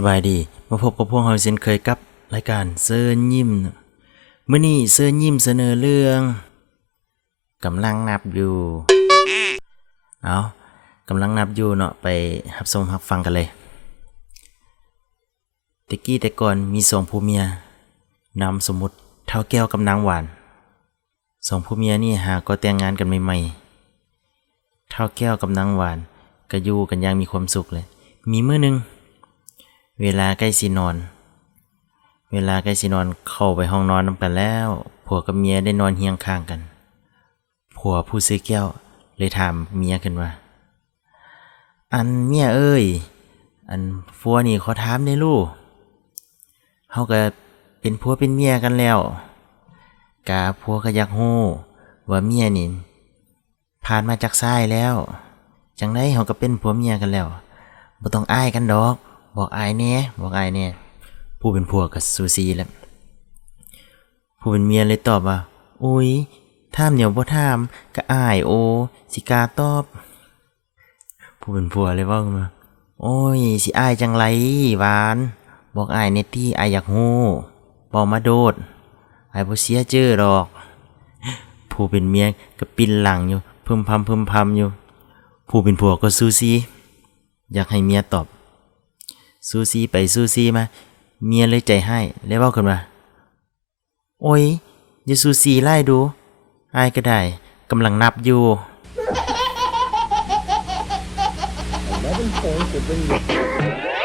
สบายดีมาพบกับพวกเราเช่นเคยกับรายการเซิร์นยิ้มมื้อนี้เซิร์นยิ้มเสนอเรื่องกำลังนับอยู่เอากำลังนับอยู่เนาะไปรับชมรับฟังกันเลยแต่กี้แต่ก่อนมีสองผัวเมียนามสมมุติเท่าแก้วกับนางหวานสองผัวเมียนี่หาก็แต่งงานกันใหม่ๆเท่าแก้วกับนางหวานก็อยู่กันอย่างมีความสุขเลยมีมื้อนึงเวลาใกล้สินอนเข้าไปห้องนอนนำกันแล้วผัวกับเมียได้นอนเฮียงข้างกันผัวผู้ซื้อแก้วเลยถามเมียขึ้นว่าอันเมียเอ้ยอันผัวนี่ขอถามได้ลูกเฮาก็เป็นผัวเป็นเมียกันแล้วกะผัวก็อยากฮู้ว่าเมียนี่ผ่านมาจากซ้ายแล้วจังได๋เฮาก็เป็นผัวเมียกันแล้วบ่ต้องอายกันดอกบอกอายแหน่ผู้เป็นผัวก็ซูซีแล้วผู้เป็นเมียเลยตอบว่าอุ๊ยถามเดี๋ยวบ่ถามก็อายโอสิกล้าตอบผู้เป็นผัวเลยเว้าขึ้นมาโอ้ยสิอายจังไรหวานบอกอายแหน่ติอายอยากฮู้เว้ามาโดดอายบ่เสียเจ้อดอกผู้เป็นเมียก็ปิ้นหลังอยู่พึมพำอยู่ผู้เป็นผัวก็ซูซีอยากให้เมียตอบซูซีไปซูซีมาเมียเลยใจให้แล้วเว้าขึ้นว่าโอ้ยอย่าซูซีไล่ดูอายก็ได้กำลังนับอยู่ 11 points will bring you